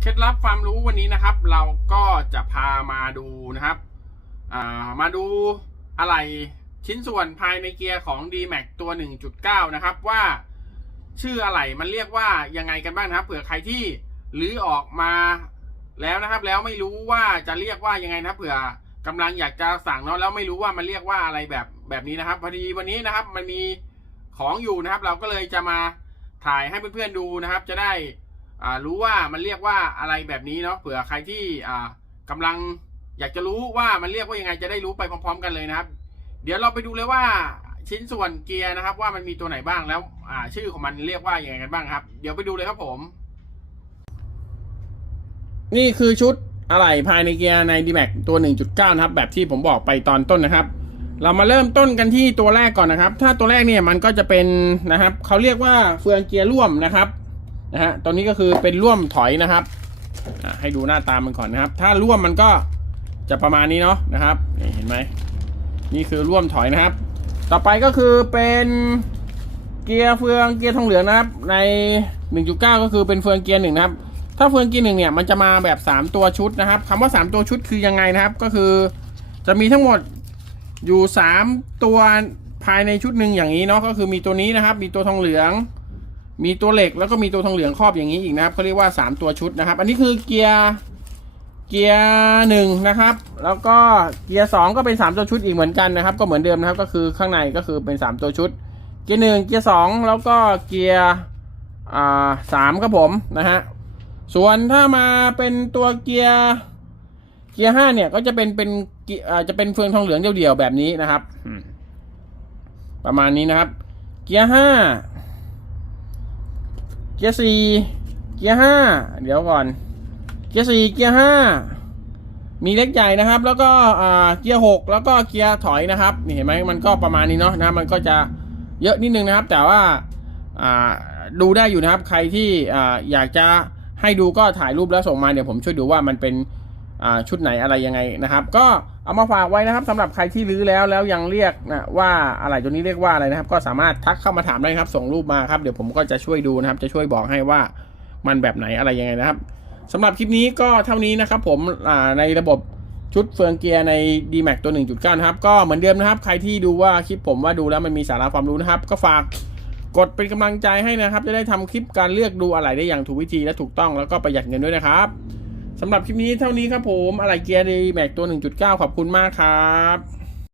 เคล็ดลับความรู้วันนี้นะครับ เราก็จะพามาดูนะครับามาดูอะไรชิ้นส่วนภายในเกียร์ของ D-Max ตัว 1.9 นะครับ ว่าชื่ออะไรมันเรียกว่ายังไงกันบ้างนะครับเผื่อใครที่รื้อออกมาแล้วนะครับ แล้วไม่รู้ว่าจะเรียกว่ายังไงนะครับเผื่อกำลังอยากจะสั่งเนาะแล้วไม่รู้ว่ามันเรียกว่าอะไรแบบแบบนี้นะครับพอดีวันนี้นะครับมันมีของอยู่นะครับ เราก็เลยจะมาถ่ายให้เพื่อนๆดูนะครับ จะได้ รู้ว่ามันเรียกว่าอะไรแบบนี้เนาะเผื่อใครที่อ่ากำลังอยากจะรู้ว่ามันเรียกว่ายังไงจะได้รู้ไปพร้อม ๆ กันเลยนะครับ เดี๋ยวเราไปดูเลยว่าชิ้นส่วนเกียร์นะครับ ว่ามันมีตัวไหนบ้างแล้วชื่อของมันเรียกว่ายังไงกันบ้างครับ เดี๋ยวไปดูเลยครับผม นี่คือชุดอะไหล่ภายในเกียร์ใน D-Max ตัว 1.9 นะครับ แบบที่ผมบอกไปตอนต้นนะครับ เรามาเริ่มต้นกันที่ตัวแรกก่อนนะครับ ถ้าตัวแรกเนี่ยมันก็จะเป็นนะครับเขาเรียกว่าเฟืองเกียร์ร่วมนะครับ นะฮะตัวนี้ก็คือเป็นร่วมถอยนะครับให้ดูหน้าตามันก่อนนะครับ ถ้าร่วมมันก็จะประมาณนี้เนาะนะครับนี่เห็นไหมนี่คือร่วมถอยนะครับ ต่อไปก็คือเป็นเกียร์เฟืองเกียร์ทองเหลืองนะครับ ใน 1.9 ก็คือเป็นเฟืองเกียร์หนึ่งนะครับ ถ้าเฟืองเกียร์หนึ่งเนี่ยมันจะมาแบบ 3 ตัวชุดนะครับคำว่า 3 ตัวชุดคือยังไงนะครับ ก็คือจะมีทั้งหมดอยู่ 3 ตัวภายในชุดหนึ่งอย่างนี้เนาะก็คือมีตัวนี้นะครับ มีตัวทองเหลือง มีตัวเหล็กแล้วก็มีตัวทองเหลืองครอบอย่างนี้อีกนะครับเขาเรียกว่า 3 ตัวชุดนะครับ อันนี้คือเกียร์เกียร์หนึ่งนะครับ แล้วก็เกียร์สองก็เป็น 3 ตัวชุดอีกเหมือนกันนะครับ ก็เหมือนเดิมนะครับ ก็คือข้างในก็คือเป็น 3 ตัวชุด เกียร์หนึ่งเกียร์สองแล้วก็เกียร์อ่าสามครับผมนะฮะส่วนถ้ามาเป็นตัวเกียร์เกียร์ห้าเนี่ยก็จะเป็นเป็นเกียร์อ่าจะเป็นเฟืองทองเหลืองเดี่ยวๆแบบนี้นะครับอืมประมาณนี้นะครับ เกียร์ห้า เกียร์สี่เกียร์ห้าเดี๋ยวก่อน เกียร์สี่เกียร์ห้ามีเล็กใหญ่นะครับ แล้วก็เกียร์หกแล้วก็เกียร์ถอยนะครับนี่เห็นไหมมันก็ประมาณนี้เนาะนะมันก็จะเยอะนิดนึงนะครับ แต่ว่าดูได้อยู่นะครับ ใครที่อยากจะให้ดูก็ถ่ายรูปแล้วส่งมาเดี๋ยวผมช่วยดูว่ามันเป็นชุดไหนอะไรยังไงนะครับ ก็ เอามาฝากไว้นะครับสำหรับใครที่รื้อแล้วแล้วยังเรียกนะว่าอะไรตัวนี้เรียกว่าอะไรนะครับ ก็สามารถทักเข้ามาถามได้ครับ ส่งรูปมาครับเดี๋ยวผมก็จะช่วยดูนะครับ จะช่วยบอกให้ว่ามันแบบไหนอะไรยังไงนะครับสำหรับคลิปนี้ก็เท่านี้นะครับผมในระบบชุดเฟืองเกียร์ใน D-Max ตัว 1.9 นะครับ ก็เหมือนเดิมนะครับ ใครที่ดูว่าคลิปผมว่าดูแล้วมันมีสาระความรู้นะครับ ก็ฝากกดเป็นกำลังใจให้นะครับ จะได้ทำคลิปการเลือกดูอะไรได้อย่างถูกวิธีและถูกต้องแล้วก็ประหยัดเงินด้วยนะครับ สำหรับคลิปนี้เท่านี้ครับผม อะไรเกียร์ดีแม็กตัว 1.9 ขอบคุณมากครับ